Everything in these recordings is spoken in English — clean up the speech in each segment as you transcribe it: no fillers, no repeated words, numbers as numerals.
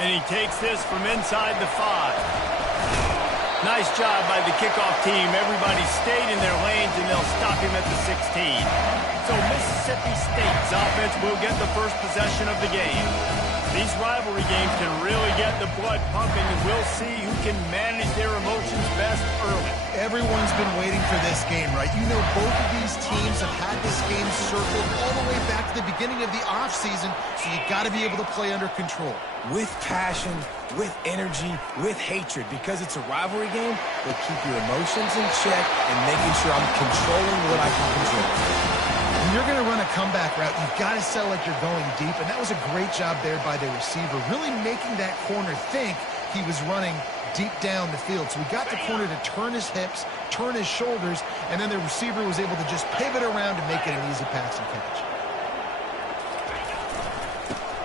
And he takes this from inside the 5. Nice job by the kickoff team. Everybody stayed in their lanes, and they'll stop him at the 16. So Mississippi State's offense will get the first possession of the game. These rivalry games can really get the blood pumping, and we'll see who can manage their emotions best early. Everyone's been waiting for this game, right? You know, both of these teams have had this game circled all the way back to the beginning of the offseason, so you got to be able to play under control. With passion, with energy, with hatred, because it's a rivalry game, we'll keep your emotions in check and making sure I'm controlling what I can control. When you're going to run a comeback route, you've got to sell like you're going deep, and that was a great job there by the receiver, really making that corner think he was running deep down the field. So we got the corner to turn his hips, turn his shoulders, and then the receiver was able to just pivot around and make it an easy pass and catch.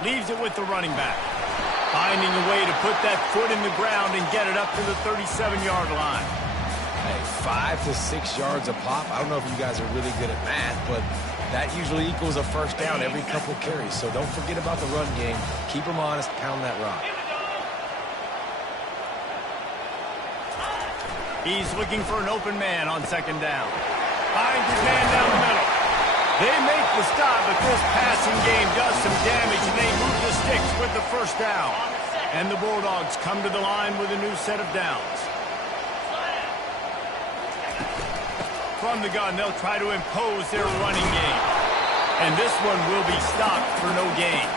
Leaves it with the running back. Finding a way to put that foot in the ground and get it up to the 37-yard line. Hey, 5 to 6 yards a pop. I don't know if you guys are really good at math, but that usually equals a first down every couple carries. So don't forget about the run game. Keep them honest, pound that rock. He's looking for an open man on second down. Finds his man down the middle. They make the stop, but this passing game does some damage, and they move the sticks with the first down. And the Bulldogs come to the line with a new set of downs. From the gun, they'll try to impose their running game. And this one will be stopped for no gain.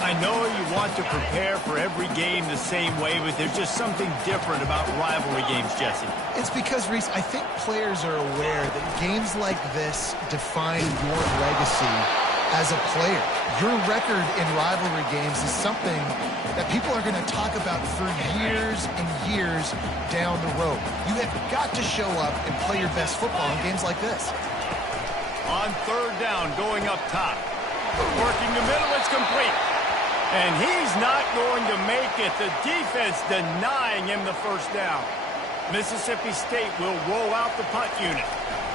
I know you want to prepare for every game the same way, but there's just something different about rivalry games, Jesse. It's because, Reese, I think players are aware that games like this define your legacy as a player. Your record in rivalry games is something that people are going to talk about for years and years down the road. You have got to show up and play your best football in games like this. On third down, going up top. Working the middle, it's complete. And he's not going to make it. The defense denying him the first down. Mississippi State will roll out the punt unit.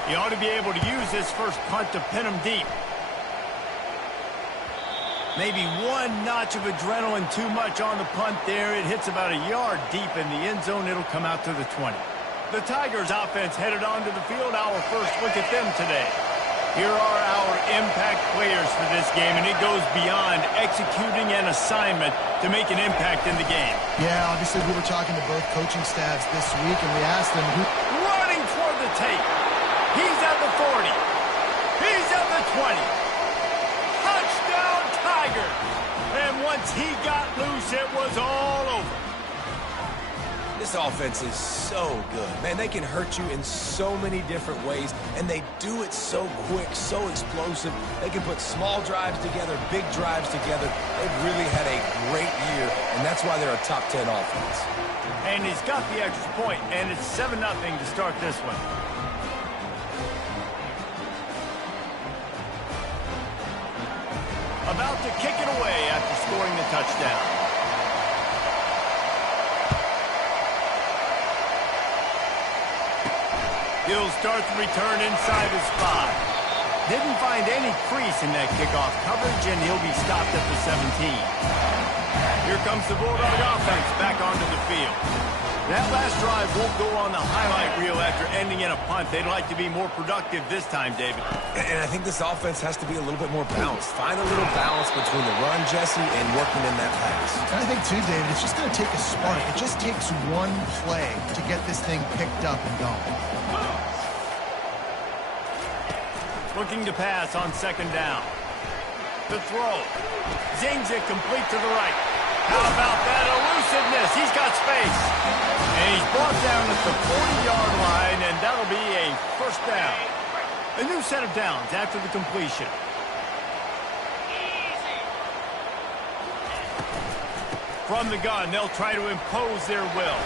He ought to be able to use this first punt to pin him deep. Maybe one notch of adrenaline too much on the punt there. It hits about a yard deep in the end zone. It'll come out to the 20. The Tigers offense headed onto the field. Our first look at them today. Here are our impact players for this game, and it goes beyond executing an assignment to make an impact in the game. Yeah, obviously we were talking to both coaching staffs this week, and we asked them who... Running toward the tape. He's at the 40. He's at the 20. Touchdown, Tigers. And once he got loose, it was all over. This offense is so good. Man, they can hurt you in so many different ways, and they do it so quick, so explosive. They can put small drives together, big drives together. They've really had a great year, and that's why they're a top 10 offense. And he's got the extra point, and it's 7-0 to start this one. About to kick it away after scoring the touchdown. He'll start the return inside his 5. Didn't find any crease in that kickoff coverage, and he'll be stopped at the 17. Here comes the Bulldog offense back onto the field. That last drive won't go on the highlight reel after ending in a punt. They'd like to be more productive this time, David. And I think this offense has to be a little bit more balanced. Find a little balance between the run, Jesse, and working in that pass. And I think, too, David, it's just going to take a spark. It just takes one play to get this thing picked up and going. Looking to pass on second down. The throw. Zings it complete to the right. How about that elusiveness? He's got space. And he's brought down at the 40-yard line, and that'll be a first down. A new set of downs after the completion. From the gun, they'll try to impose their will.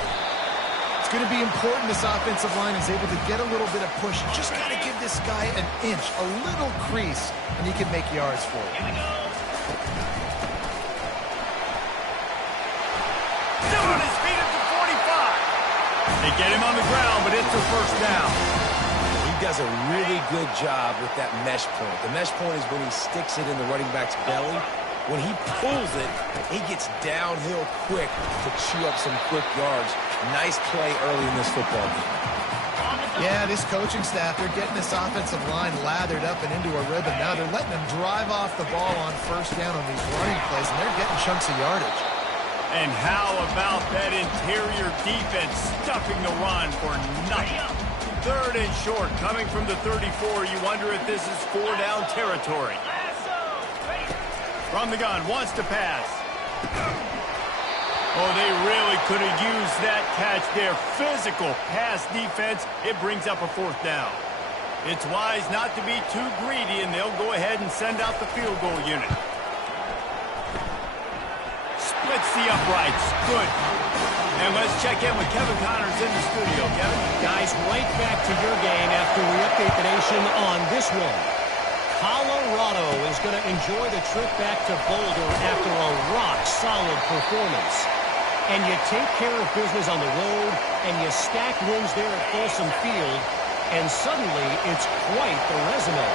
It's going to be important this offensive line is able to get a little bit of push. Just got to give this guy an inch, a little crease, and he can make yards for you. Still on his feet at the 45. They get him on the ground, but it's a first down. He does a really good job with that mesh point. The mesh point is when he sticks it in the running back's belly, When he pulls it, he gets downhill quick to chew up some quick yards. Nice play early in this football game. Yeah, this coaching staff, they're getting this offensive line lathered up and into a rhythm. Now they're letting them drive off the ball on first down on these running plays, and they're getting chunks of yardage. And how about that interior defense stuffing the run for nothing? 3rd and short, coming from the 34. You wonder if this is 4-down territory. From the gun, wants to pass. Oh, they really could have used that catch there. Physical pass defense. It brings up a 4th down. It's wise not to be too greedy, and they'll go ahead and send out the field goal unit. Splits the uprights. Good. And let's check in with Kevin Connors in the studio. Kevin? Guys, right back to your game after we update the nation on this one. Colorado is going to enjoy the trip back to Boulder after a rock-solid performance. And you take care of business on the road, and you stack wins there at Folsom Field, and suddenly it's quite the resume.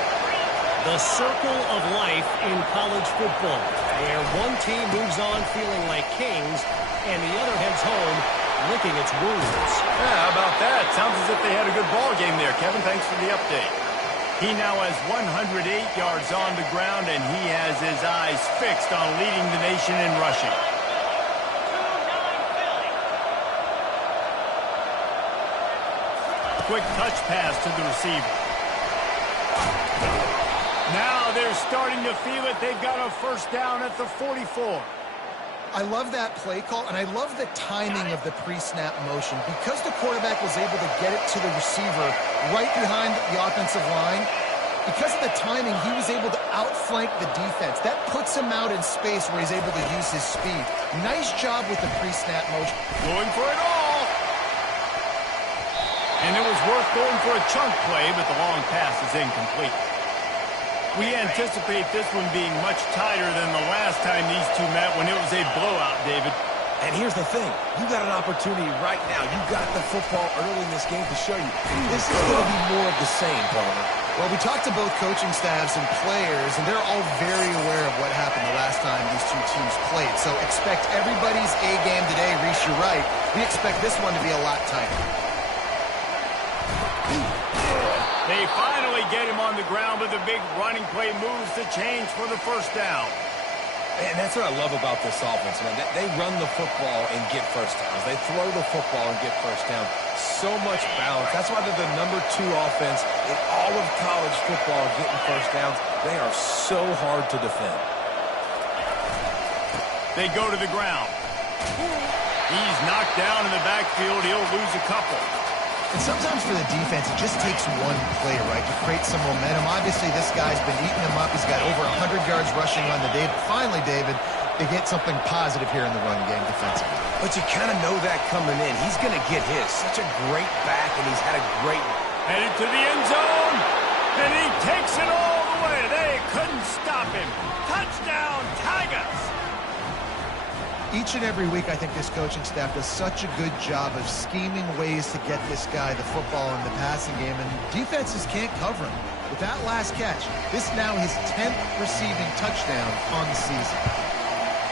The circle of life in college football, where one team moves on feeling like kings, and the other heads home licking its wounds. Yeah, how about that? Sounds as if they had a good ball game there. Kevin, thanks for the update. He now has 108 yards on the ground, and he has his eyes fixed on leading the nation in rushing. Quick touch pass to the receiver. Now they're starting to feel it. They've got a 1st down at the 44. I love that play call, and I love the timing of the pre-snap motion. Because the quarterback was able to get it to the receiver right behind the offensive line, because of the timing, he was able to outflank the defense. That puts him out in space where he's able to use his speed. Nice job with the pre-snap motion. Going for it all. And it was worth going for a chunk play, but the long pass is incomplete. We anticipate this one being much tighter than the last time these two met when it was a blowout, David. And here's the thing. You got an opportunity right now. You got the football early in this game to show you. This is going to be more of the same, Palmer. Well, we talked to both coaching staffs and players, and they're all very aware of what happened the last time these two teams played. So expect everybody's A game today. Reese, you're right. We expect this one to be a lot tighter. They finally get him on the ground, but the big running play moves the change for the 1st down. And that's what I love about this offense, man. They run the football and get 1st downs. They throw the football and get 1st down. So much balance. That's why they're the #2 offense in all of college football getting 1st downs. They are so hard to defend. They go to the ground. He's knocked down in the backfield. He'll lose a couple. And sometimes for the defense, it just takes one play, right, to create some momentum. Obviously, this guy's been eating them up. He's got over 100 yards rushing on the day. But finally, David, they get something positive here in the run game defensively. But you kind of know that coming in. He's going to get his. Such a great back, and he's had a great... Headed to the end zone, and he takes it all the way. They couldn't stop him. Touchdown, Tigers! Each and every week, I think this coaching staff does such a good job of scheming ways to get this guy the football in the passing game, and defenses can't cover him. With that last catch, this now his 10th receiving touchdown on the season.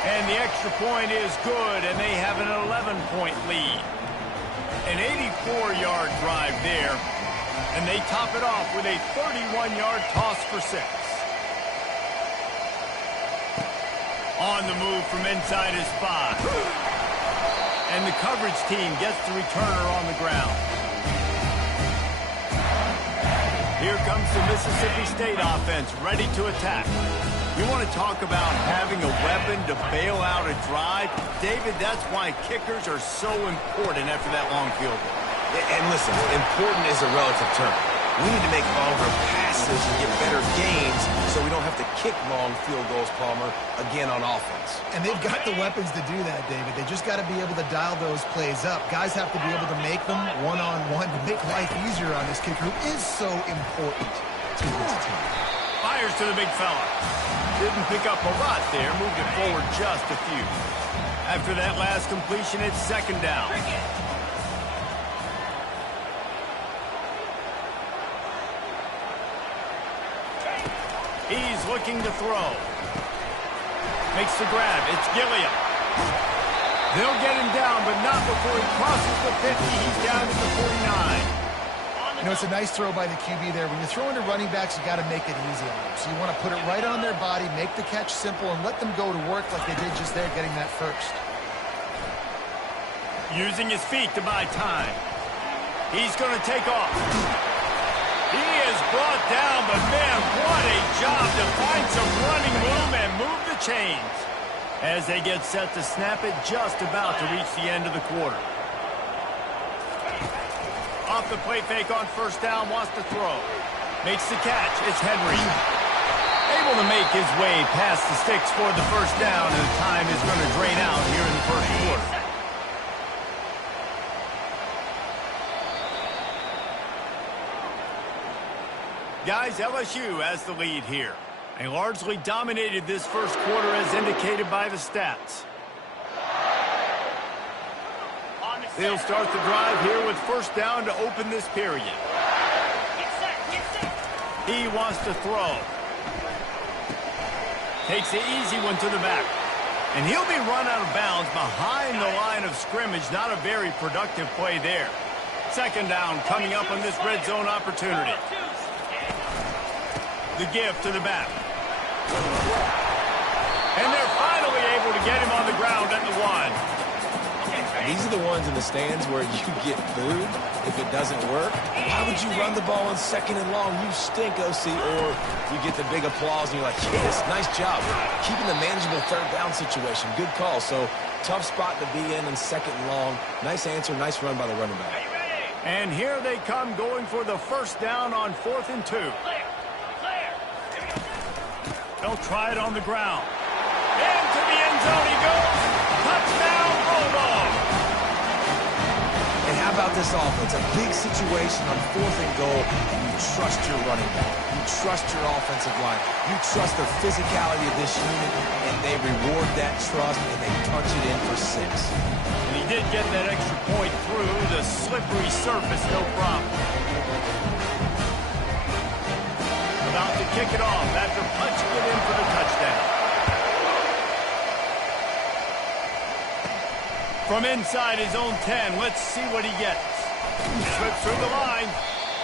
And the extra point is good, and they have an 11-point lead. An 84-yard drive there, and they top it off with a 31-yard toss for 6. On the move from inside his 5. And the coverage team gets the returner on the ground. Here comes the Mississippi State offense, ready to attack. You want to talk about having a weapon to bail out a drive? David, that's why kickers are so important after that long field goal. And listen, important is a relative term. We need to make longer passes and get better gains so we don't have to kick long field goals, Palmer, again on offense. And they've got the weapons to do that, David. They just got to be able to dial those plays up. Guys have to be able to make them one-on-one to make life easier on this kicker, who is so important to this team. Fires to the big fella. Didn't pick up a lot there, moved it forward just a few. After that last completion, it's 2nd down. He's looking to throw. Makes the grab. It's Gilliam. They'll get him down, but not before he crosses the 50. He's down at the 49. You know, it's a nice throw by the QB there. When you're throwing to running backs, you got to make it easy on them. So you want to put it right on their body, make the catch simple, and let them go to work like they did just there, getting that first. Using his feet to buy time. He's going to take off. He is brought down, but man, what a job to find some running room and move the chains. As they get set to snap it, just about to reach the end of the quarter. Off the play fake on first down, wants to throw. Makes the catch. It's Henry. Able to make his way past the sticks for the first down, and the time is going to drain out here in the first quarter. Guys, LSU has the lead here. They largely dominated this first quarter as indicated by the stats. They'll start the drive here with first down to open this period. He wants to throw. Takes the easy one to the back. And he'll be run out of bounds behind the line of scrimmage. Not a very productive play there. Second down coming up on this red zone opportunity. The give to the back. And they're finally able to get him on the ground at the 1. These are the ones in the stands where you get booed if it doesn't work. Why would you run the ball on second and long? You stink, OC. Or you get the big applause and you're like, yes, nice job. Keeping the manageable third down situation. Good call. So tough spot to be in second and long. Nice answer, nice run by the running back. And here they come going for the first down on 4th and 2. They'll try it on the ground. Into the end zone he goes. Touchdown, Bulldog. And how about this offense? A big situation on 4th and goal, and you trust your running back. You trust your offensive line. You trust the physicality of this unit, and they reward that trust, and they punch it in for 6. And he did get that extra point through the slippery surface, no problem. About to kick it off after punching it in for the touchdown. From inside his own 10, let's see what he gets. Slips through the line.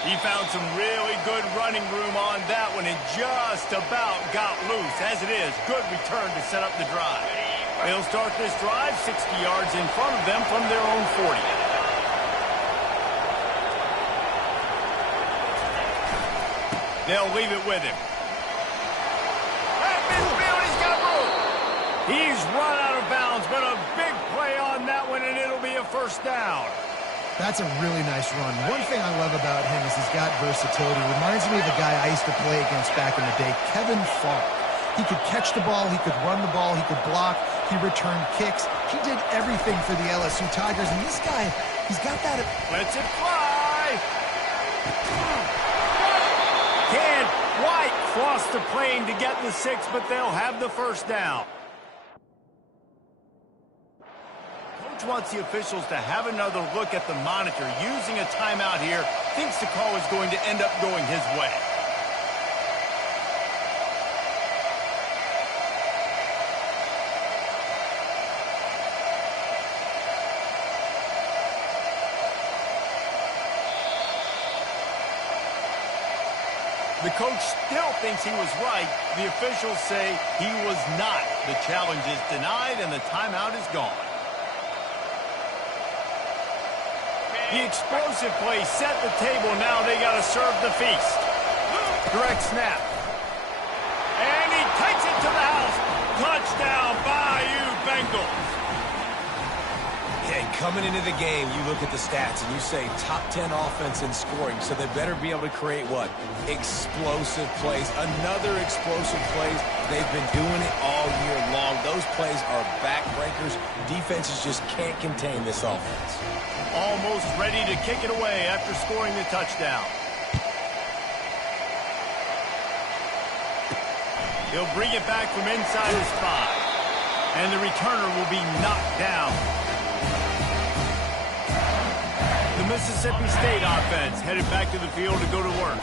He found some really good running room on that one and just about got loose. As it is, good return to set up the drive. They'll start this drive 60 yards in front of them from their own 40. They'll leave it with him. At midfield, he's got room. He's run out of bounds, but a big play on that one, and it'll be a first down. That's a really nice run. One thing I love about him is he's got versatility. Reminds me of a guy I used to play against back in the day, Kevin Falk. He could catch the ball, he could run the ball, he could block, he returned kicks. He did everything for the LSU Tigers, and this guy, he's got that. Lets it fly. Can't quite cross the plane to get the 6, but they'll have the first down. Coach wants the officials to have another look at the monitor. Using a timeout here, thinks the call is going to end up going his way. The coach still thinks he was right. The officials say he was not. The challenge is denied, and the timeout is gone. The explosive play set the table. Now they got to serve the feast. Direct snap. And he takes it to the house. Touchdown, Bayou Bengals. And coming into the game, you look at the stats and you say top 10 offense in scoring, so they better be able to create what? Explosive plays. Another explosive plays. They've been doing it all year long. Those plays are backbreakers. Defenses just can't contain this offense. Almost ready to kick it away after scoring the touchdown. He'll bring it back from inside his 5. And the returner will be knocked down. The Mississippi State offense headed back to the field to go to work.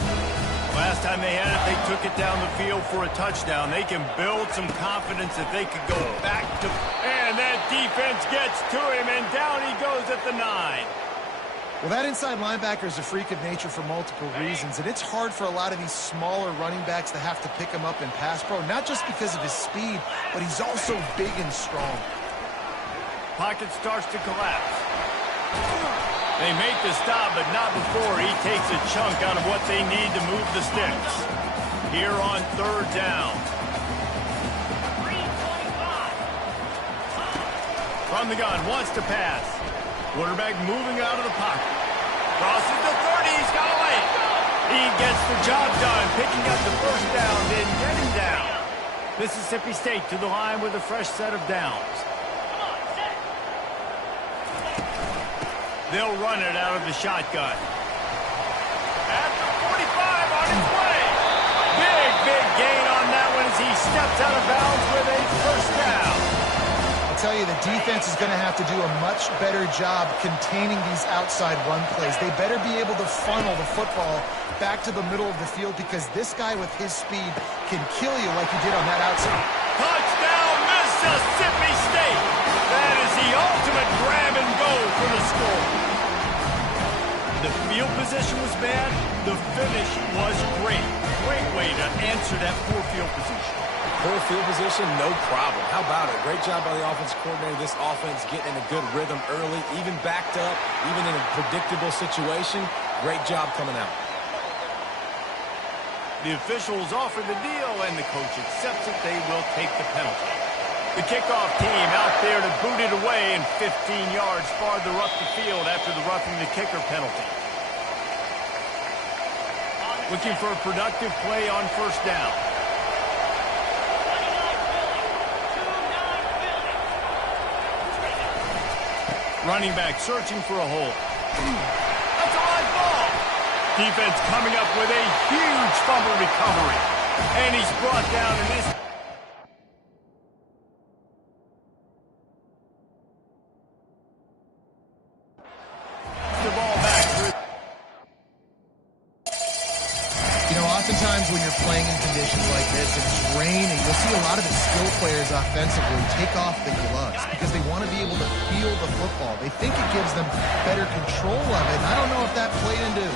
Last time they had it, they took it down the field for a touchdown. They can build some confidence that they could go back to. And that defense gets to him, and down he goes at the 9. Well, that inside linebacker is a freak of nature for multiple reasons, and it's hard for a lot of these smaller running backs to have to pick him up in pass pro, not just because of his speed, but he's also big and strong. Pocket starts to collapse. They make the stop, but not before he takes a chunk out of what they need to move the sticks. Here on 3rd down. From the gun, wants to pass. Quarterback moving out of the pocket. Crosses the 30, he's got a lane. He gets the job done, picking up the 1st down, then getting down. Mississippi State to the line with a fresh set of downs. They'll run it out of the shotgun. At the 45 on his way. Big gain on that one as he steps out of bounds with a 1st down. Tell you, the defense is going to have to do a much better job containing these outside run plays. They better be able to funnel the football back to the middle of the field because this guy with his speed can kill you like he did on that outside. Touchdown, Mississippi State! That is the ultimate grab and go for the score. The field position was bad. The finish was great. Great way to answer that poor field position. Poor field position, no problem. How about it? Great job by the offensive coordinator. This offense getting in a good rhythm early, even backed up, even in a predictable situation. Great job coming out. The officials offer the deal, and the coach accepts it. They will take the penalty. The kickoff team out there to boot it away and 15 yards farther up the field after the roughing the kicker penalty. Looking for a productive play on 1st down. Running back searching for a hole. That's a live ball. Defense coming up with a huge fumble recovery. And he's brought down in this. The ball back through. You know, oftentimes when you're playing in conditions like this and it's raining, you'll see a lot of the skill players offensively take off the gloves because they want to be able to feel the football. They think it gives them better control of it. And I don't know if that played into the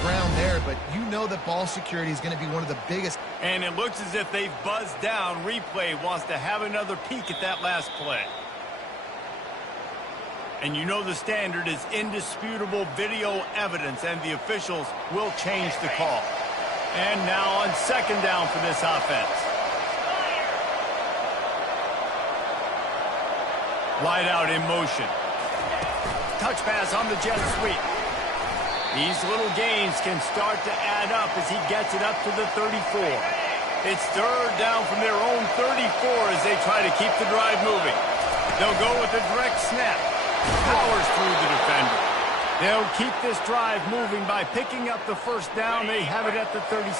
ground there, but you know that ball security is going to be one of the biggest. And it looks as if they've buzzed down. Replay wants to have another peek at that last play. And you know the standard is indisputable video evidence, and the officials will change the call. And now on 2nd down for this offense. Wide out in motion. Touch pass on the jet sweep. These little gains can start to add up as he gets it up to the 34. It's 3rd down from their own 34 as they try to keep the drive moving. They'll go with a direct snap. Powers through the defender. They'll keep this drive moving by picking up the 1st down. They have it at the 36.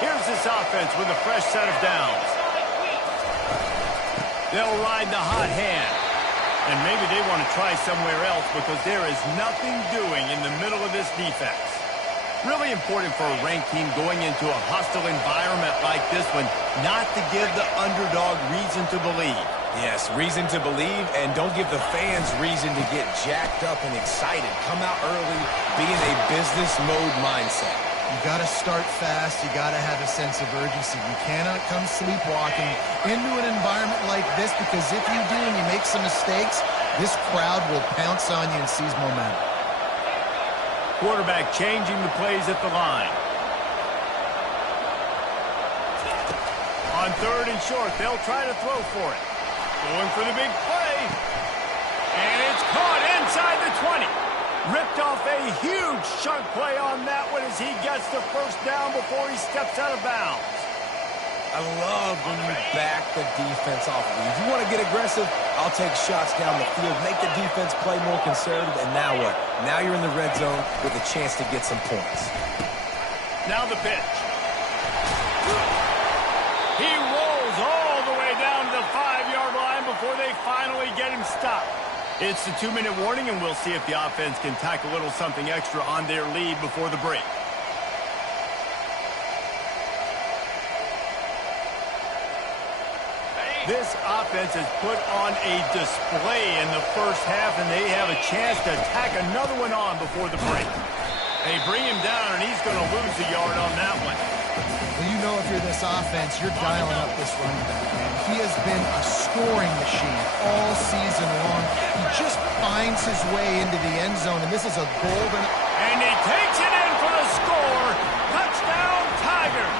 Here's this offense with a fresh set of downs. They'll ride the hot hand. And maybe they want to try somewhere else because there is nothing doing in the middle of this defense. Really important for a ranked team going into a hostile environment like this one not to give the underdog reason to believe. Yes, reason to believe, and don't give the fans reason to get jacked up and excited. Come out early, be in a business mode mindset. You got to start fast. You got to have a sense of urgency. You cannot come sleepwalking into an environment like this because if you do and you make some mistakes, this crowd will pounce on you and seize momentum. Quarterback changing the plays at the line. On 3rd and short, they'll try to throw for it. Going for the big play. And it's caught inside the 20. Ripped off a huge chunk play on that one as he gets the 1st down before he steps out of bounds. I love when you back the defense off of you. If you want to get aggressive, I'll take shots down the field, make the defense play more conservative, and now what? Now you're in the red zone with a chance to get some points. Now the pitch. He rolls all the way down to the 5-yard line before they finally get him stopped. It's the 2-minute warning, and we'll see if the offense can tack a little something extra on their lead before the break. This offense has put on a display in the first half, and they have a chance to tack another one on before the break. They bring him down, and he's going to lose a yard on that one. Well, you know if you're this offense, you're dialing up this running back, man. He has been a scoring machine all season long. He just finds his way into the end zone, and this is a golden... And he takes it in for the score. Touchdown, Tigers.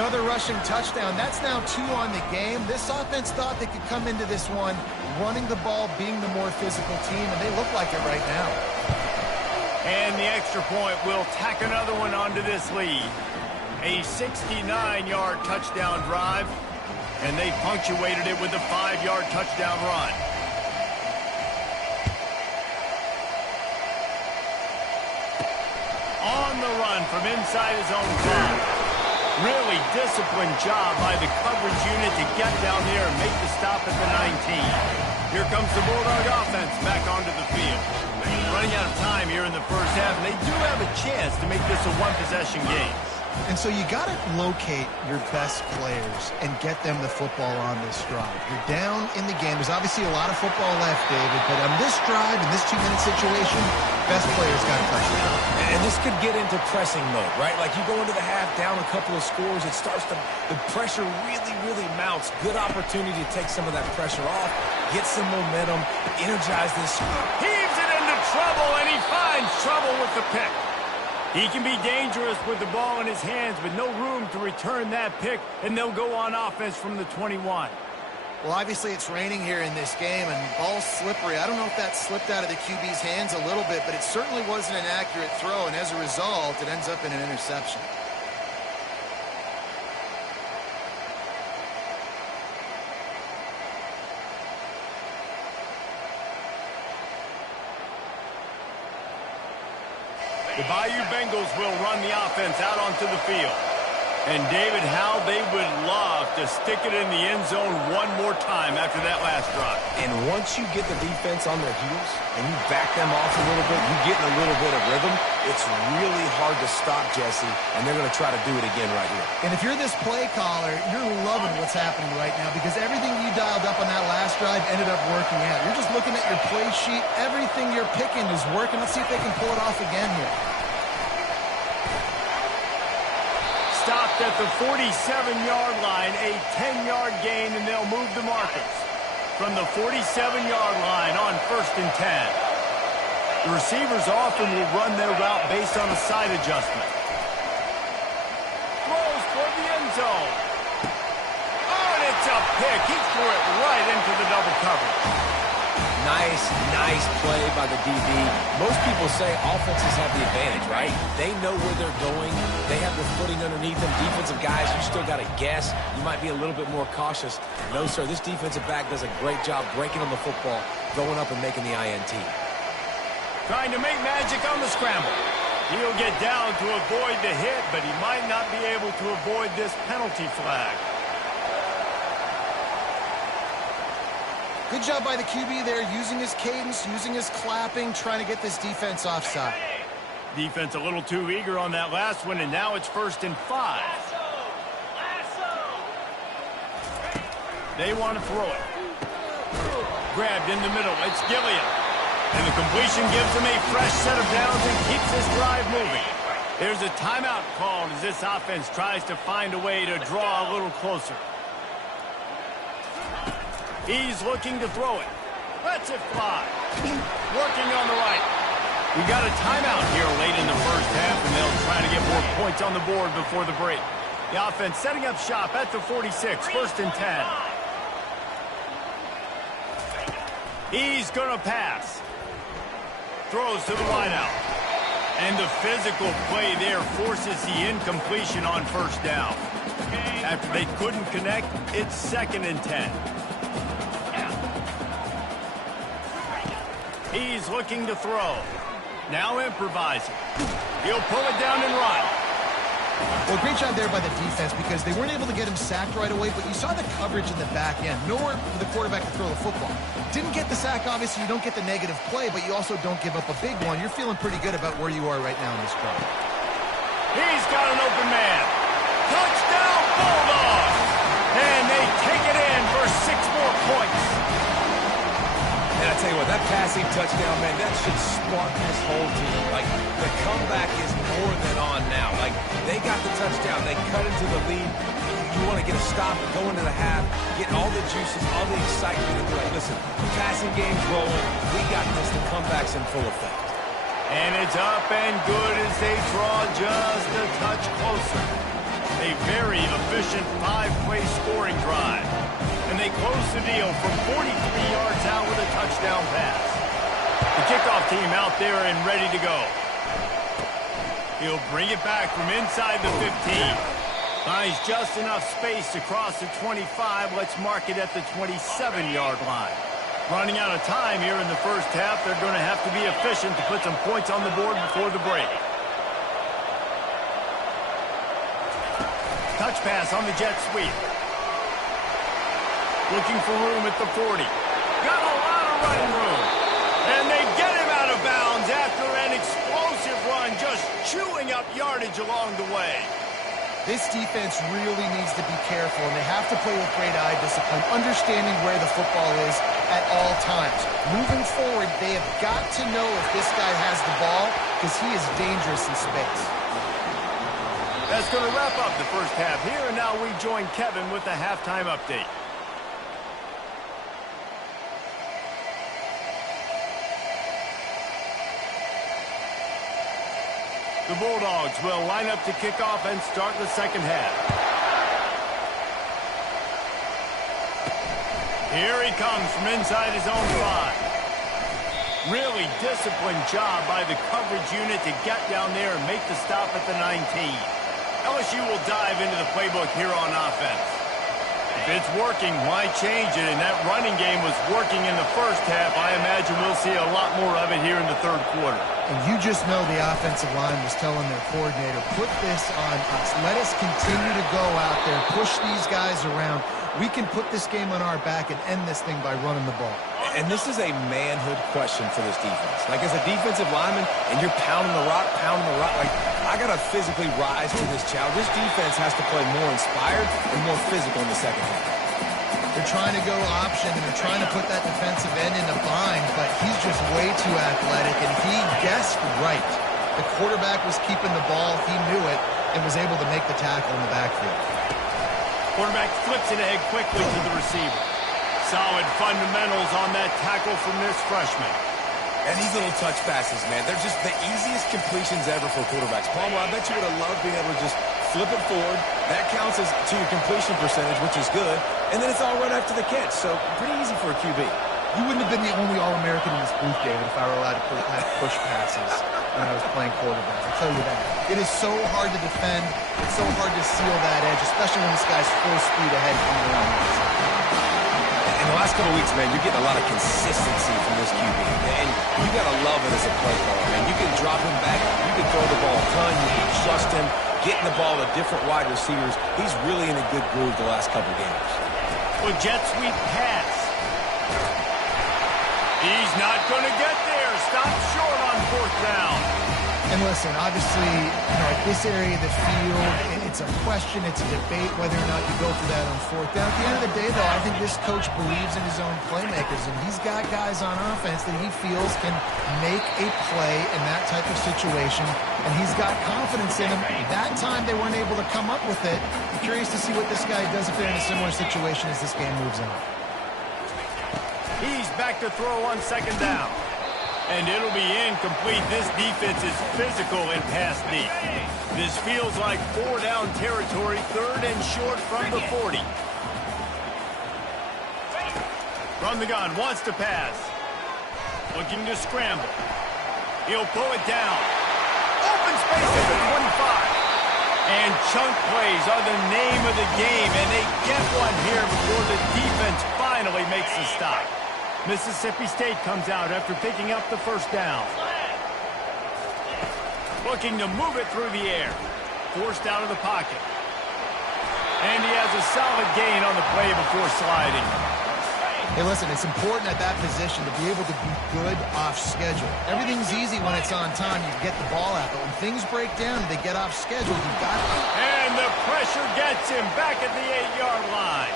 Another rushing touchdown. That's now 2 on the game. This offense thought they could come into this one running the ball, being the more physical team, and they look like it right now. And the extra point will tack another one onto this lead. A 69-yard touchdown drive, and they punctuated it with a 5-yard touchdown run. On the run from inside his own 5. Really disciplined job by the coverage unit to get down there and make the stop at the 19. Here comes the Bulldog offense back onto the field. Running out of time here in the first half, and they do have a chance to make this a one-possession game. And so you got to locate your best players and get them the football on this drive. You're down in the game. There's obviously a lot of football left, David, but on this drive, in this 2-minute situation, best players got to touch the ball. And this could get into pressing mode, right? Like you go into the half down a couple of scores, it starts to, the pressure really mounts. Good opportunity to take some of that pressure off, get some momentum, energize this. Heaves it into trouble, and he finds trouble with the pick. He can be dangerous with the ball in his hands, but no room to return that pick, and they'll go on offense from the 21. Well, obviously it's raining here in this game, and the ball's slippery. I don't know if that slipped out of the QB's hands a little bit, but it certainly wasn't an accurate throw, and as a result, it ends up in an interception. The Bayou Bengals will run the offense out onto the field. And, David, how they would love to stick it in the end zone one more time after that last drive. And once you get the defense on their heels and you back them off a little bit, you get in a little bit of rhythm, it's really hard to stop, Jesse, and they're going to try to do it again right here. And if you're this play caller, you're loving what's happening right now because everything you dialed up on that last drive ended up working out. You're just looking at your play sheet. Everything you're picking is working. Let's see if they can pull it off again here. Stopped at the 47-yard line, a 10-yard gain, and they'll move the markers from the 47-yard line on 1st and 10. The receivers often will run their route based on a side adjustment. Throws toward the end zone. Oh, and it's a pick. He threw it right into the double coverage. Nice play by the DB. Most people say offenses have the advantage, right? They know where they're going. They have the footing underneath them. Defensive guys, you still got to guess. You might be a little bit more cautious. No, sir, this defensive back does a great job breaking on the football, going up and making the INT. Trying to make magic on the scramble. He'll get down to avoid the hit, but he might not be able to avoid this penalty flag. Good job by the QB there, using his cadence, using his clapping, trying to get this defense offside. Defense a little too eager on that last one, and now it's 1st and 5. They want to throw it. Grabbed in the middle. It's Gilliam. And the completion gives him a fresh set of downs and keeps this drive moving. There's a timeout called as this offense tries to find a way to draw a little closer. He's looking to throw it. Lets it fly. Working on the right. We got a timeout here late in the first half, and they'll try to get more points on the board before the break. The offense setting up shop at the 46, 1st and 10. He's going to pass. Throws to the wideout. And the physical play there forces the incompletion on 1st down. After they couldn't connect, it's 2nd and 10. He's looking to throw. Now improvising. He'll pull it down and run. Well, great job there by the defense because they weren't able to get him sacked right away, but you saw the coverage in the back end. Nowhere for the quarterback to throw the football. Didn't get the sack, obviously. You don't get the negative play, but you also don't give up a big one. You're feeling pretty good about where you are right now in this play. He's got an open man. Touchdown, Bulldogs! And they take it in for 6 more points. And I tell you what, that passing touchdown, man, that should spark this whole team. Like, the comeback is more than on now. Like, they got the touchdown. They cut into the lead. You want to get a stop, go into the half, get all the juices, all the excitement, and be like, listen, the passing game's rolling. We got this. The comeback's in full effect. And it's up and good as they draw just a touch closer. A very efficient 5-play scoring drive. And they close the deal from 43 yards out with a touchdown pass. The kickoff team out there and ready to go. He'll bring it back from inside the 15. Finds just enough space to cross the 25. Let's mark it at the 27-yard line. Running out of time here in the first half. They're going to have to be efficient to put some points on the board before the break. Touch pass on the jet sweep. Looking for room at the 40. Got a lot of running room. And they get him out of bounds after an explosive run, just chewing up yardage along the way. This defense really needs to be careful, and they have to play with great eye discipline, understanding where the football is at all times. Moving forward, they have got to know if this guy has the ball, because he is dangerous in space. That's going to wrap up the first half here, and now we join Kevin with the halftime update. The Bulldogs will line up to kick off and start the second half. Here he comes from inside his own 5. Really disciplined job by the coverage unit to get down there and make the stop at the 19. LSU will dive into the playbook here on offense. If it's working, why change it? And that running game was working in the first half. I imagine we'll see a lot more of it here in the third quarter. And you just know the offensive line was telling their coordinator, put this on us. Let us continue to go out there, push these guys around. We can put this game on our back and end this thing by running the ball. And this is a manhood question for this defense. Like, as a defensive lineman, and you're pounding the rock, like, I got to physically rise to this challenge. This defense has to play more inspired and more physical in the second half. They're trying to go option, and they're trying to put that defensive end in a bind, but he's just way too athletic, and he guessed right. The quarterback was keeping the ball. He knew it and was able to make the tackle in the backfield. Quarterback flips it ahead quickly to the receiver. Solid fundamentals on that tackle from this freshman. And these little touch passes, man, they're just the easiest completions ever for quarterbacks. Palmer, I bet you would have loved being able to just flip it forward. That counts as to your completion percentage, which is good. And then it's all right after the catch. So pretty easy for a QB. You wouldn't have been the only All-American in this booth, David, if I were allowed to have push passes when I was playing quarterback. I'll tell you that. It is so hard to defend. It's so hard to seal that edge, especially when this guy's full speed ahead coming around the outside. In the last couple of weeks, man, you're getting a lot of consistency from this QB. And you got to love it as a play caller, man. You can drop him back. You can throw the ball a ton. You can trust him. Getting the ball to different wide receivers. He's really in a good groove the last couple of games. Well, jet sweep pass. He's not going to get there. Stop short on 4th down. And listen, obviously, at this area of the field, it's a question, it's a debate whether or not you go for that on 4th down. At the end of the day, though, I think this coach believes in his own playmakers, and he's got guys on offense that he feels can make a play in that type of situation, and he's got confidence in them. That time, they weren't able to come up with it. I'm curious to see what this guy does if they're in a similar situation as this game moves on. He's back to throw on 2nd down. And it'll be incomplete. This defense is physical and pass deep. This feels like 4-down territory, 3rd and short from the 40. From the gun, wants to pass. Looking to scramble. He'll pull it down. Open space at the 25. And chunk plays are the name of the game, and they get one here before the defense finally makes a stop. Mississippi State comes out after picking up the 1st down. Looking to move it through the air. forced out of the pocket. And he has a solid gain on the play before sliding. Hey, listen, it's important at that position to be able to be good off schedule. Everything's easy when it's on time. You get the ball out. But when things break down, they get off schedule. You've got to... And the pressure gets him back at the 8-yard line.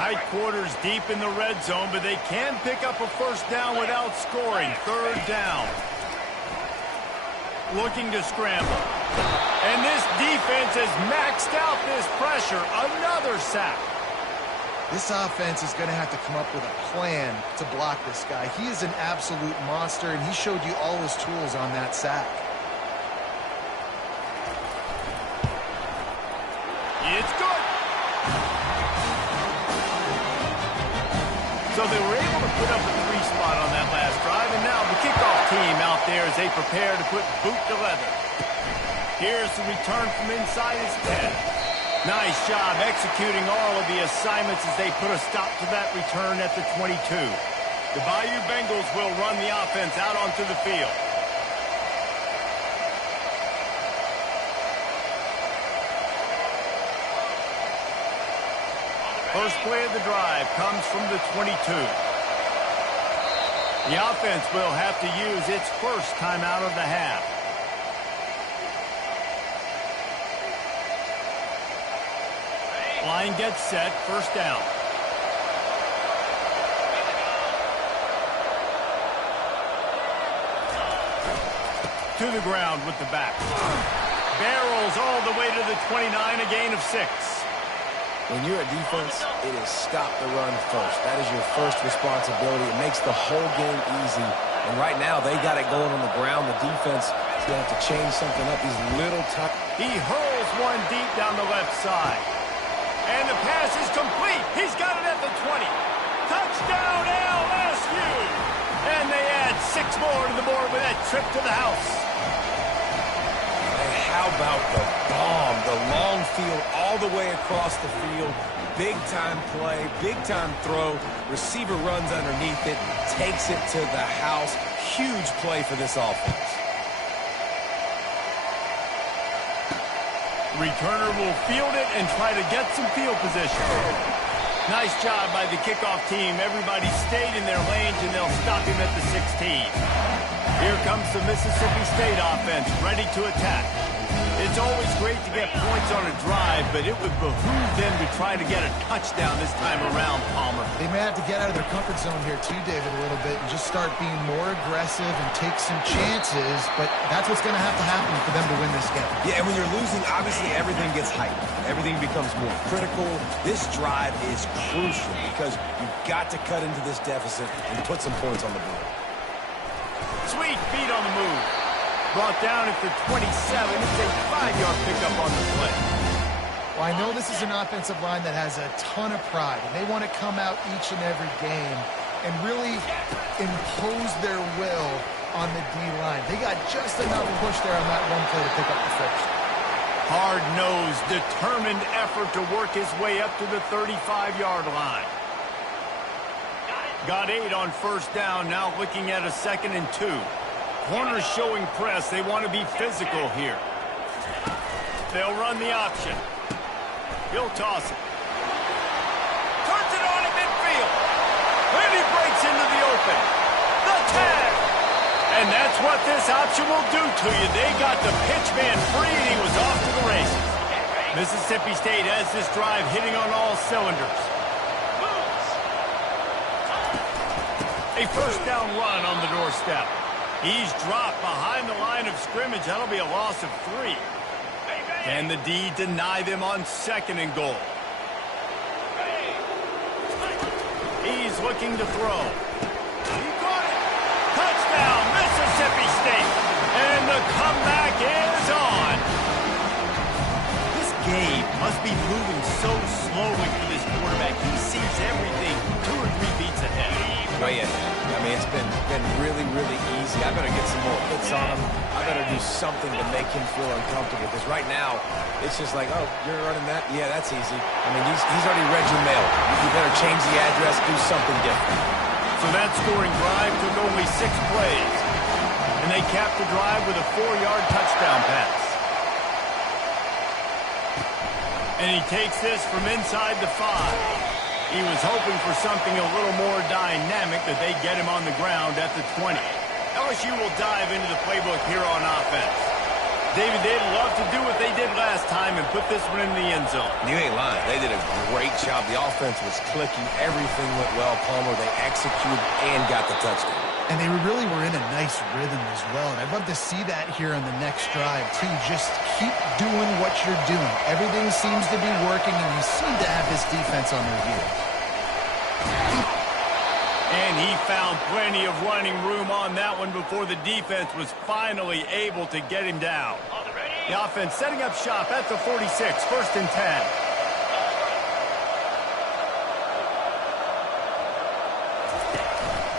Tight quarters deep in the red zone, but they can pick up a first down without scoring. Third down. Looking to scramble. And this defense has maxed out this pressure. Another sack. This offense is going to have to come up with a plan to block this guy. He is an absolute monster, and he showed you all his tools on that sack. It's good. So they were able to put up a 3 spot on that last drive, and now the kickoff team out there as they prepare to put boot to leather. Here's the return from inside his 10. Nice job executing all of the assignments as they put a stop to that return at the 22. The Bayou Bengals will run the offense out onto the field. First play of the drive comes from the 22. The offense will have to use its first timeout of the half. Line gets set, first down. To the ground with the back. Barrels all the way to the 29, a gain of 6. When you're a defense, it is stop the run first. That is your first responsibility. It makes the whole game easy. And right now, they got it going on the ground. The defense is going to have to change something up. These little tight. He hurls one deep down the left side. And the pass is complete. He's got it at the 20. Touchdown, LSU! And they add 6 more to the board with that trip to the house. And how about the bomb? The long field all the way across the field. Big-time play, big-time throw. Receiver runs underneath it, takes it to the house. Huge play for this offense. Returner will field it and try to get some field position. Nice job by the kickoff team. Everybody stayed in their lanes, and they'll stop him at the 16. Here comes the Mississippi State offense, ready to attack. It's always great to get points on a drive, but it would behoove them to try to get a touchdown this time around, Palmer. They may have to get out of their comfort zone here too, David, a little bit and just start being more aggressive and take some chances, but that's what's going to have to happen for them to win this game. Yeah, and when you're losing, obviously everything gets hyped. Everything becomes more critical. This drive is crucial because you've got to cut into this deficit and put some points on the board. Sweet feet on the move. Brought down at the 27. It's a 5-yard pickup on the play. Well, I know this is an offensive line that has a ton of pride, and they want to come out each and every game and really impose their will on the D-line. They got just enough push there on that one play to pick up the first. Hard-nosed, determined effort to work his way up to the 35-yard line. Got 8 on first down, now looking at a 2nd and 2. Corners showing press. They want to be physical here. They'll run the option. He'll toss it. Turns it on at midfield. And he breaks into the open. The tag. And that's what this option will do to you. They got the pitch man free, and he was off to the races. Mississippi State has this drive hitting on all cylinders. A first down run on the doorstep. He's dropped behind the line of scrimmage. That'll be a loss of 3. Can the D deny them on 2nd and goal? He's looking to throw. He caught it. Touchdown, Mississippi State. And the comeback is on. This game must be moving so slowly for this quarterback. He sees everything 2 or 3 beats ahead. Oh, yeah. I mean, it's been really, really easy. I better get some more hits on him. I better do something to make him feel uncomfortable. Because right now, it's just like, oh, you're running that? Yeah, that's easy. I mean, he's already read your mail. You better change the address, do something different. So that scoring drive took only 6 plays. And they capped the drive with a 4-yard touchdown pass. And he takes this from inside the 5. He was hoping for something a little more dynamic, that they get him on the ground at the 20. LSU will dive into the playbook here on offense. David, they'd love to do what they did last time and put this one in the end zone. You ain't lying. They did a great job. The offense was clicking. Everything went well, Palmer. They executed and got the touchdown. And they really were in a nice rhythm as well. And I'd love to see that here on the next drive, too. Just keep doing what you're doing. Everything seems to be working, and you seem to have this defense on their heels. And he found plenty of running room on that one before the defense was finally able to get him down. The offense setting up shop at the 46, 1st and 10.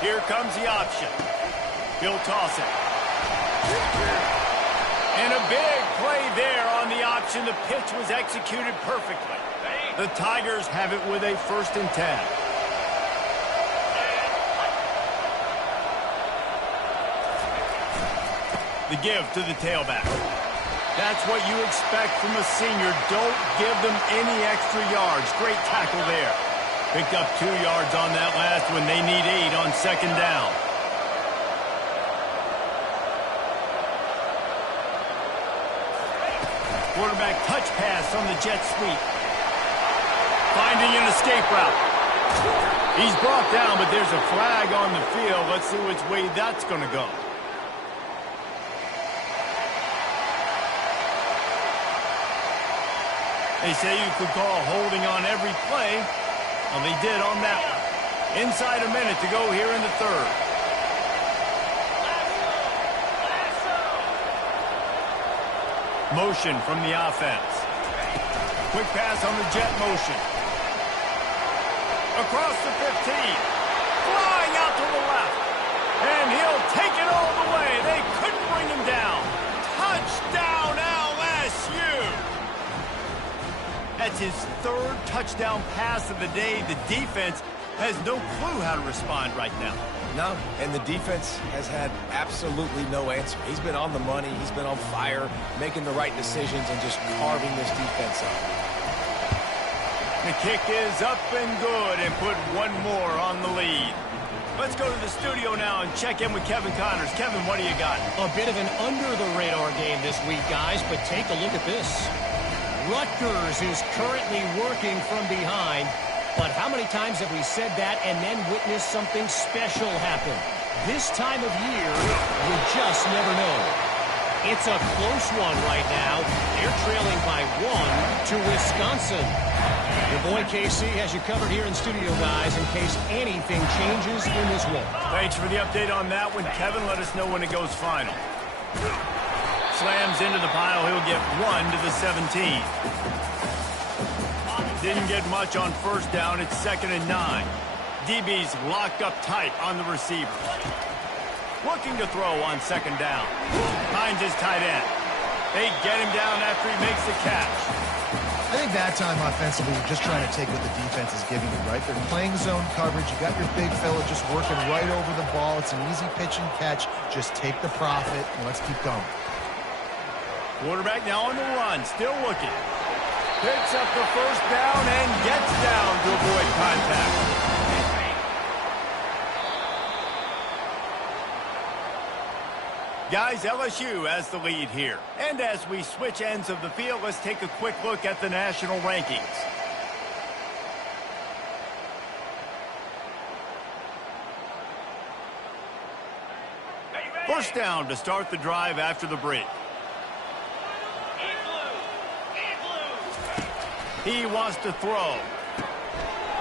Here comes the option. He'll toss it. And a big play there on the option. The pitch was executed perfectly. The Tigers have it with a 1st and 10. The give to the tailback. That's what you expect from a senior. Don't give them any extra yards. Great tackle there. Picked up 2 yards on that last one. They need 8 on 2nd down. Quarterback touch pass on the jet sweep. Finding an escape route. He's brought down, but there's a flag on the field. Let's see which way that's going to go. They say you could call holding on every play. Well, they did on that one. Inside a minute to go here in the 3rd. Motion from the offense. Quick pass on the jet motion. Across the 15. Flying out to the left. And he'll take it all the way. They couldn't bring him down. Touchdown LSU. That's his 3rd touchdown pass of the day. The defense has no clue how to respond right now. No, and the defense has had absolutely no answer. He's been on the money. He's been on fire, making the right decisions and just carving this defense up. The kick is up and good, and put one more on the lead. Let's go to the studio now and check in with Kevin Connors. Kevin, what do you got? A bit of an under-the-radar game this week, guys, but take a look at this. Rutgers is currently working from behind, but how many times have we said that and then witnessed something special happen? This time of year, you just never know. It's a close one right now. They're trailing by 1 to Wisconsin. Your boy KC has you covered here in studio, guys, in case anything changes in this one. Thanks for the update on that one, Kevin. Let us know when it goes final. Slams into the pile. He'll get 1 to the 17. Didn't get much on 1st down. It's 2nd and 9. DB's locked up tight on the receiver. Looking to throw on 2nd down. Finds his tight end. They get him down after he makes the catch. I think that time offensively, you're just trying to take what the defense is giving you, right? They're playing zone coverage. You got your big fella just working right over the ball. It's an easy pitch and catch. Just take the profit, and let's keep going. Quarterback now on the run, still looking. Picks up the 1st down and gets down to avoid contact. Guys, LSU has the lead here. And as we switch ends of the field, let's take a quick look at the national rankings. First down to start the drive after the break. He wants to throw.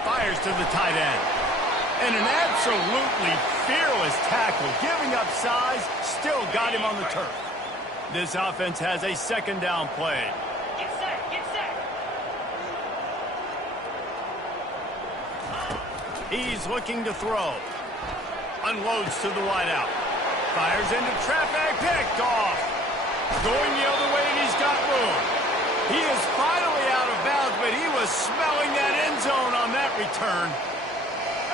Fires to the tight end. And an absolutely fearless tackle. Giving up size, still got him on the turf. This offense has a 2nd down play. Get set, get set. He's looking to throw. Unloads to the wideout. Fires into traffic, picked off. Going the other way, and he's got room. He is finally out of bounds, but he was smelling that end zone on that return.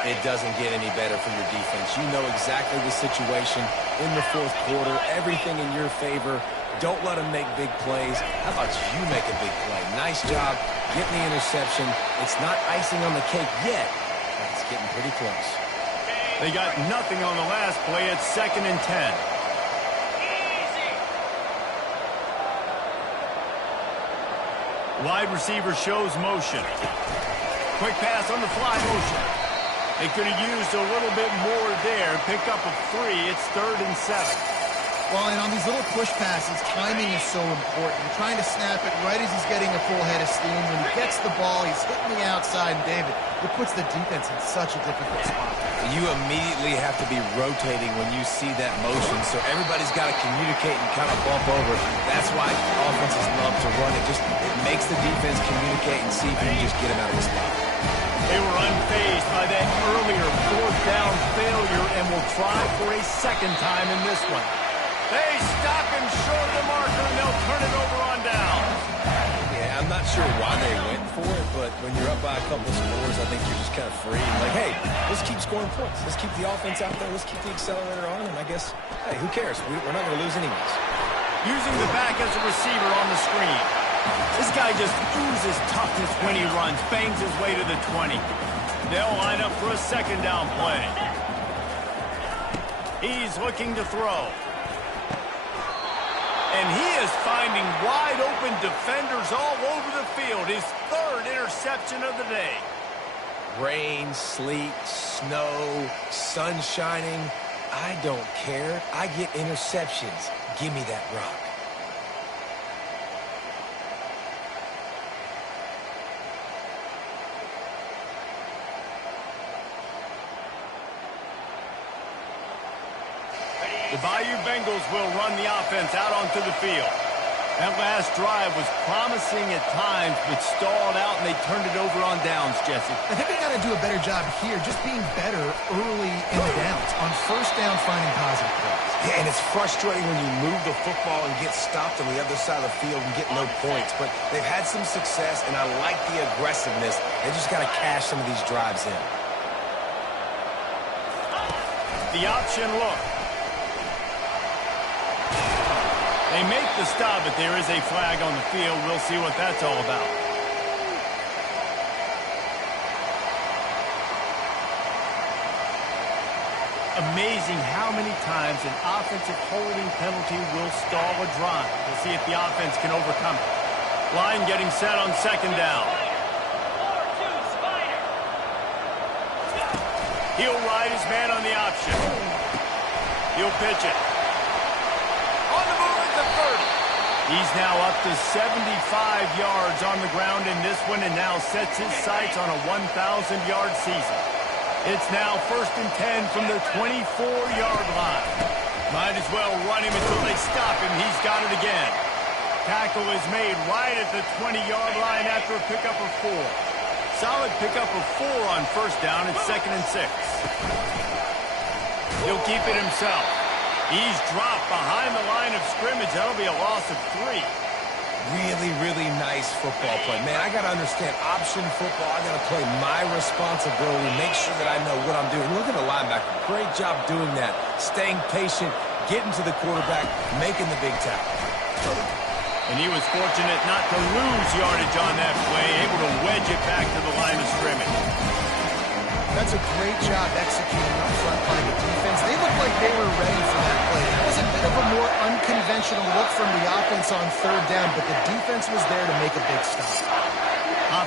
It doesn't get any better for your defense. You know exactly the situation in the 4th quarter. Everything in your favor. Don't let them make big plays. How about you make a big play? Nice job getting the interception. It's not icing on the cake yet, but it's getting pretty close. They got nothing on the last play. It's 2nd and 10. Wide receiver shows motion. Quick pass on the fly motion. They could have used a little bit more there. Pick up a 3. It's 3rd and 7. Well, and on these little push passes, timing is so important. You're trying to snap it right as he's getting a full head of steam. When he gets the ball, he's hitting the outside. And, David, it puts the defense in such a difficult spot. You immediately have to be rotating when you see that motion, so everybody's got to communicate and kind of bump over. That's why offenses love to run it. It makes the defense communicate and see if you can just get him out of the spot. They were unfazed by that earlier 4th down failure and will try for a 2nd time in this one. They stop him short of the marker, and they'll turn it over on down. Yeah, I'm not sure why they went for it, but when you're up by a couple of scores, I think you're just kind of free. Like, hey, let's keep scoring points. Let's keep the offense out there. Let's keep the accelerator on, and I guess, hey, who cares? We're not going to lose anyways. Using the back as a receiver on the screen. This guy just oozes toughness when he runs, bangs his way to the 20. They'll line up for a 2nd down play. He's looking to throw. And he is finding wide-open defenders all over the field. His 3rd interception of the day. Rain, sleet, snow, sun shining. I don't care. I get interceptions. Give me that rock. The Bayou Bengals will run the offense out onto the field. That last drive was promising at times, but stalled out, and they turned it over on downs, Jesse. I think they got to do a better job here, just being better early in the downs. On 1st down, finding positive plays. Yeah, and it's frustrating when you move the football and get stopped on the other side of the field and get no points. But they've had some success, and I like the aggressiveness. They just got to cash some of these drives in. The option look. They make the stop, but there is a flag on the field. We'll see what that's all about. Amazing how many times an offensive holding penalty will stall a drive. We'll see if the offense can overcome it. Line getting set on 2nd down. He'll ride his man on the option. He'll pitch it. On the move at the 30. He's now up to 75 yards on the ground in this one, and now sets his sights on a 1,000-yard season. It's now 1st and 10 from the 24-yard line. Might as well run him until they stop him. He's got it again. Tackle is made right at the 20-yard line after a pickup of 4. Solid pickup of 4 on 1st down. It's 2nd and 6. He'll keep it himself. He's dropped behind the line of scrimmage. That'll be a loss of 3. Really, really nice football play. Man, I got to understand option football. I got to play my responsibility, make sure that I know what I'm doing. Look at the linebacker. Great job doing that. Staying patient, getting to the quarterback, making the big tackle. And he was fortunate not to lose yardage on that play, able to wedge it back to the line of scrimmage. That's a great job executing up front by the defense. They looked like they were ready for that play. That was a bit of a more unconventional look from the offense on 3rd down, but the defense was there to make a big stop.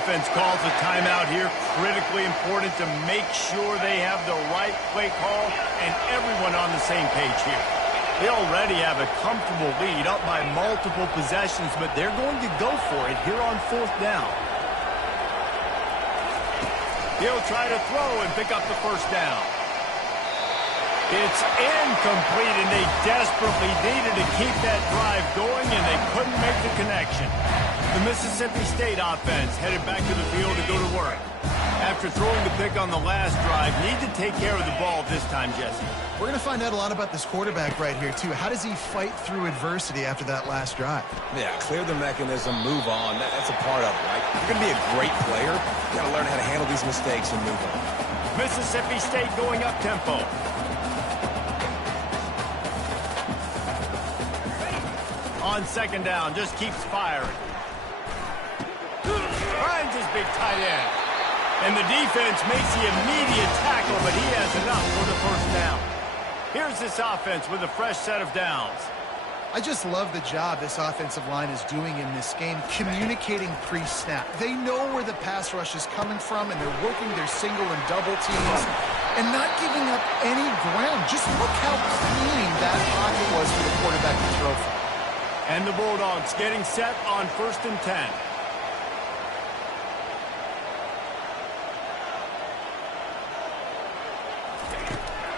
Offense calls a timeout here. Critically important to make sure they have the right play call and everyone on the same page here. They already have a comfortable lead up by multiple possessions, but they're going to go for it here on 4th down. He'll try to throw and pick up the 1st down. It's incomplete, and they desperately needed to keep that drive going, and they couldn't make the connection. The Mississippi State offense headed back to the field to go to work. After throwing the pick on the last drive, need to take care of the ball this time, Jesse. We're going to find out a lot about this quarterback right here, too. How does he fight through adversity after that last drive? Yeah, clear the mechanism, move on. That's a part of it, right? If you're going to be a great player, you got to learn how to handle these mistakes and move on. Mississippi State going up-tempo. On second down, just keeps firing. Finds his big tight end. And the defense makes the immediate tackle, but he has enough for the first down. Here's this offense with a fresh set of downs. I just love the job this offensive line is doing in this game, communicating pre-snap. They know where the pass rush is coming from, and they're working their single and double teams and not giving up any ground. Just look how clean that pocket was for the quarterback to throw from. And the Bulldogs getting set on 1st and 10.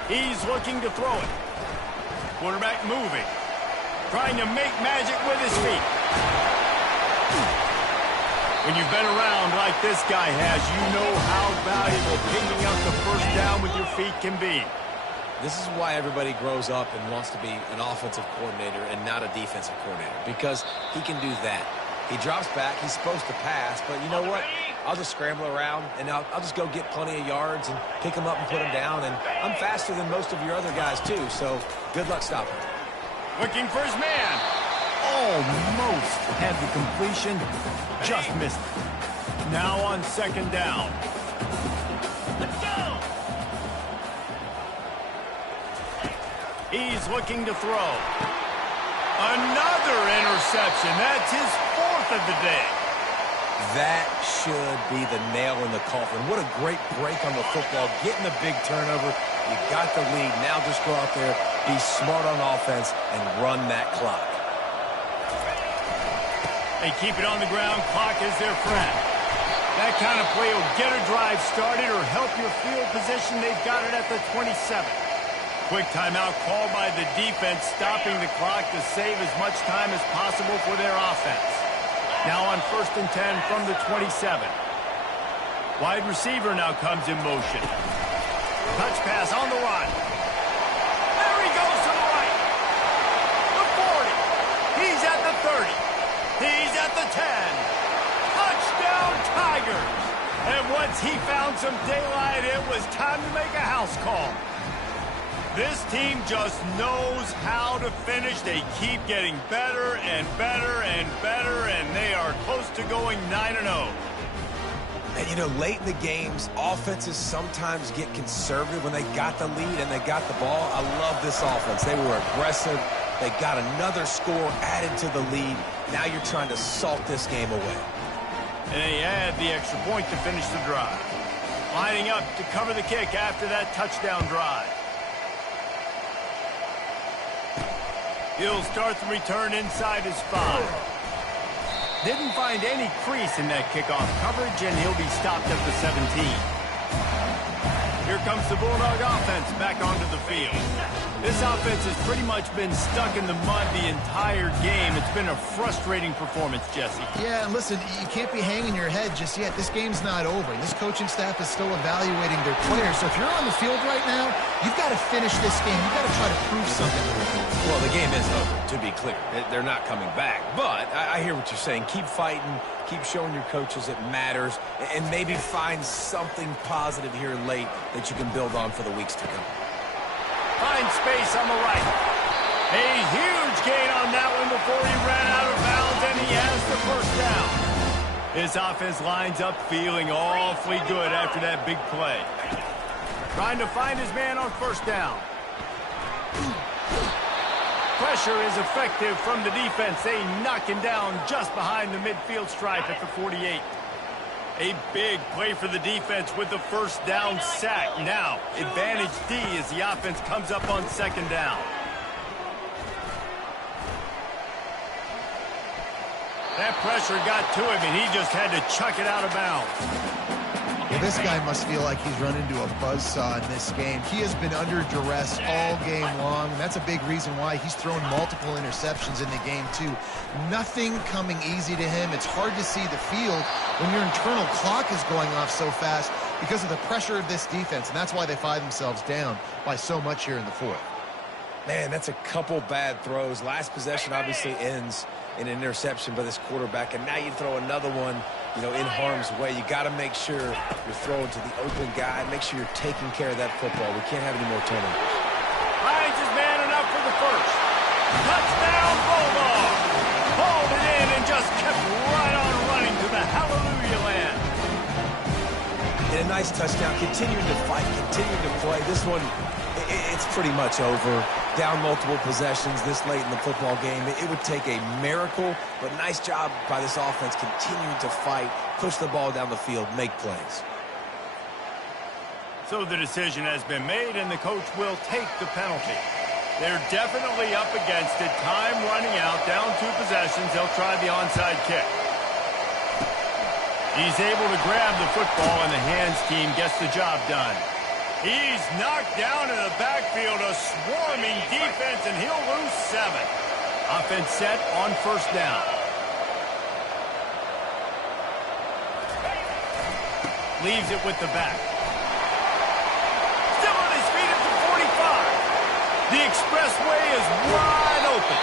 He's looking to throw it. Quarterback moving. Trying to make magic with his feet. When you've been around like this guy has, you know how valuable picking up the first down with your feet can be. This is why everybody grows up and wants to be an offensive coordinator and not a defensive coordinator, because he can do that. He drops back. He's supposed to pass, but you know what? I'll just scramble around, and I'll just go get plenty of yards and pick him up and put him down, and I'm faster than most of your other guys, too, so good luck stopping. Looking for his man. Almost had the completion. Just missed it. Now on second down. Let's go. He's looking to throw. Another interception. That's his 4th of the day. That should be the nail in the coffin. What a great break on the football. Getting a big turnover. You got the lead. Now just go out there, be smart on offense, and run that clock. They keep it on the ground. Clock is their friend. That kind of play will get a drive started or help your field position. They've got it at the 27. Quick timeout called by the defense, stopping the clock to save as much time as possible for their offense. Now on 1st and 10 from the 27. Wide receiver now comes in motion. Touch pass on the run. There he goes to the right. The 40. He's at the 30. He's at the 10. Touchdown, Tigers. And once he found some daylight, it was time to make a house call. This team just knows how to finish. They keep getting better and better and better, and they are close to going 9-0. And, you know, late in the games, offenses sometimes get conservative when they got the lead and they got the ball. I love this offense. They were aggressive. They got another score added to the lead. Now you're trying to salt this game away. And they add the extra point to finish the drive. Lining up to cover the kick after that touchdown drive. He'll start the return inside his 5. Didn't find any crease in that kickoff coverage, and he'll be stopped at the 17. Here comes the Bulldog offense back onto the field. This offense has pretty much been stuck in the mud the entire game. It's been a frustrating performance, Jesse. Yeah, and listen, you can't be hanging your head just yet. This game's not over. This coaching staff is still evaluating their players. So if you're on the field right now, you've got to finish this game. You've got to try to prove something. Well, the game is over, to be clear. They're not coming back. But I hear what you're saying. Keep fighting. Keep showing your coaches it matters. And maybe find something positive here late that you can build on for the weeks to come. Finds space on the right. A huge gain on that one before he ran out of bounds, and he has the first down. This offense lines up feeling awfully good after that big play. Trying to find his man on first down. Pressure is effective from the defense. They knock him down just behind the midfield stripe at the 48. A big play for the defense with the first down sack. Now, advantage D as the offense comes up on second down. That pressure got to him, and he just had to chuck it out of bounds. Well, this guy must feel like he's run into a buzzsaw in this game. He has been under duress all game long, and that's a big reason why he's thrown multiple interceptions in the game, too. Nothing coming easy to him. It's hard to see the field when your internal clock is going off so fast because of the pressure of this defense, and that's why they find themselves down by so much here in the 4th. Man, that's a couple bad throws. Last possession obviously ends in an interception by this quarterback, and now you throw another one, you know, in harm's way. You got to make sure you're throwing to the open guy. Make sure you're taking care of that football. We can't have any more turnovers. Finds his man enough for the first. Touchdown, Bulldog. And a nice touchdown, continuing to fight, continuing to play. This one, it's pretty much over. Down multiple possessions this late in the football game. It would take a miracle, but nice job by this offense continuing to fight, push the ball down the field, make plays. So the decision has been made, and the coach will take the penalty. They're definitely up against it. Time running out, down 2 possessions. They'll try the onside kick. He's able to grab the football, and the hands team gets the job done. He's knocked down in the backfield, a swarming defense, and he'll lose 7. Offense set on first down. Leaves it with the back. Still on his feet at the 45. The expressway is wide open.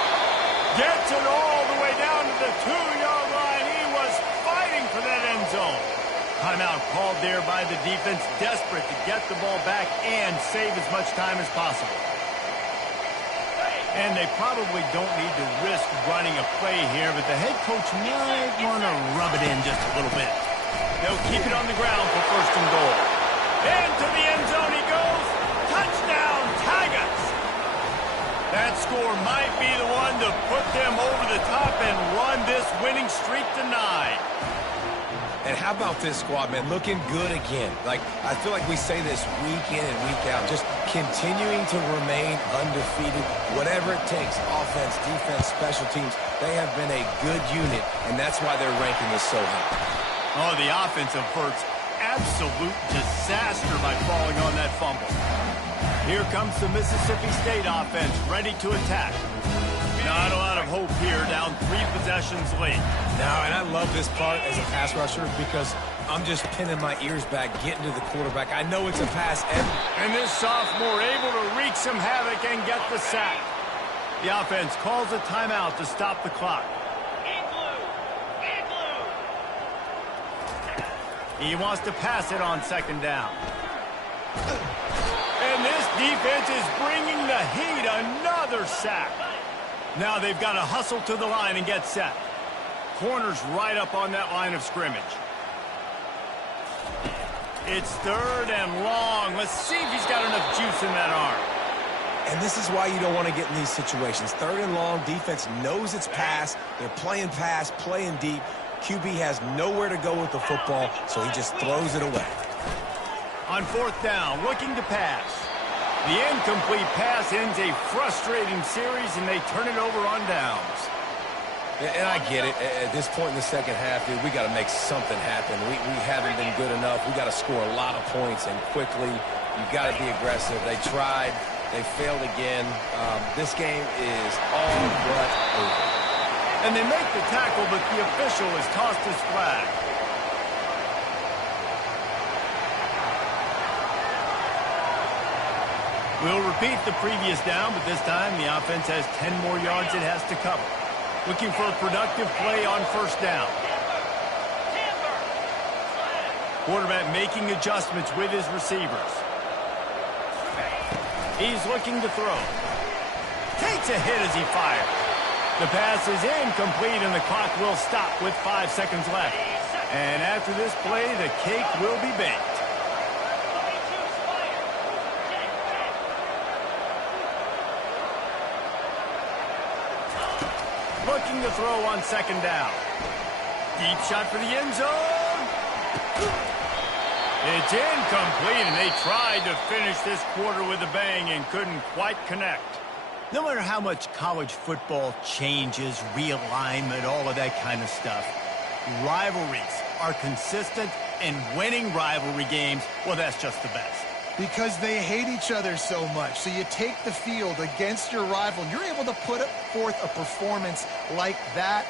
Gets it all the way down to the 2-yard line. He was fighting for that end zone. Timeout called there by the defense, desperate to get the ball back and save as much time as possible. And they probably don't need to risk running a play here, but the head coach might want to rub it in just a little bit. They'll keep it on the ground for first and goal. Into the end zone he goes. Touchdown, Tigers! That score might be the one to put them over the top and run this winning streak to 9. And how about this squad, man? Looking good again. Like, I feel like we say this week in and week out, just continuing to remain undefeated. Whatever it takes, offense, defense, special teams, they have been a good unit, and that's why their ranking is so high. Oh, the offense averts absolute disaster by falling on that fumble. Here comes the Mississippi State offense, ready to attack. Not a lot of hope here, down 3 possessions late. Now, and I love this part as a pass rusher because I'm just pinning my ears back, getting to the quarterback. I know it's a pass. And this sophomore able to wreak some havoc and get the sack. The offense calls a timeout to stop the clock. He wants to pass it on second down. And this defense is bringing the heat. Another sack. Now they've got to hustle to the line and get set. Corner's right up on that line of scrimmage. It's 3rd and long. Let's see if he's got enough juice in that arm. And this is why you don't want to get in these situations. 3rd and long, defense knows it's pass. They're playing pass, playing deep. QB has nowhere to go with the football, so he just throws it away. On 4th down, looking to pass. The incomplete pass ends a frustrating series, and they turn it over on downs. And I get it. At this point in the second half, dude, we got to make something happen. We haven't been good enough. We got to score a lot of points, and quickly. You've got to be aggressive. They tried. They failed again. This game is all but over. And they make the tackle, but the official has tossed his flag. We'll repeat the previous down, but this time the offense has 10 more yards it has to cover. Looking for a productive play on first down. Quarterback making adjustments with his receivers. He's looking to throw. Takes a hit as he fires. The pass is incomplete, and the clock will stop with 5 seconds left. And after this play, the cake will be baked. Looking to throw on second down. Deep shot for the end zone. It's incomplete, and they tried to finish this quarter with a bang and couldn't quite connect. No matter how much college football changes, realignment, all of that kind of stuff, rivalries are consistent, and winning rivalry games, well, that's just the best. Because they hate each other so much. So you take the field against your rival. You're able to put forth a performance like that.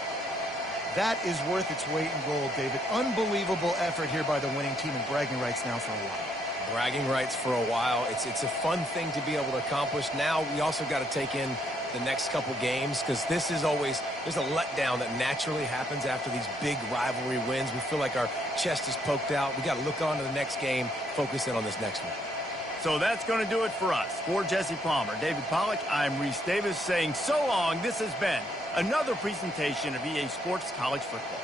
That is worth its weight in gold, David. Unbelievable effort here by the winning team, and bragging rights now for a while. Bragging rights for a while. It's a fun thing to be able to accomplish. Now we also got to take in the next couple games, because this is always, there's a letdown that naturally happens after these big rivalry wins. We feel like our chest is poked out. We got to look on to the next game, focus in on this next one. So that's going to do it for us. For Jesse Palmer, David Pollack, I'm Reese Davis saying so long. This has been another presentation of EA Sports College Football.